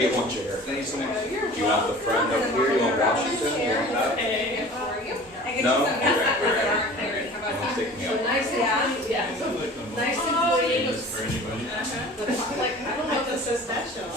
do you want your hair facing? Do you want the front over here? You want Washington? You want that? No? Okay. Stick me up. Nice, yeah. Nice and clean. Like, I don't know if this says that show.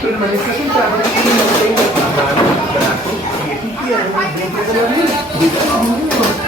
Permanece sentado e mantém a palavra, braços e equipiando dentro da minha vida.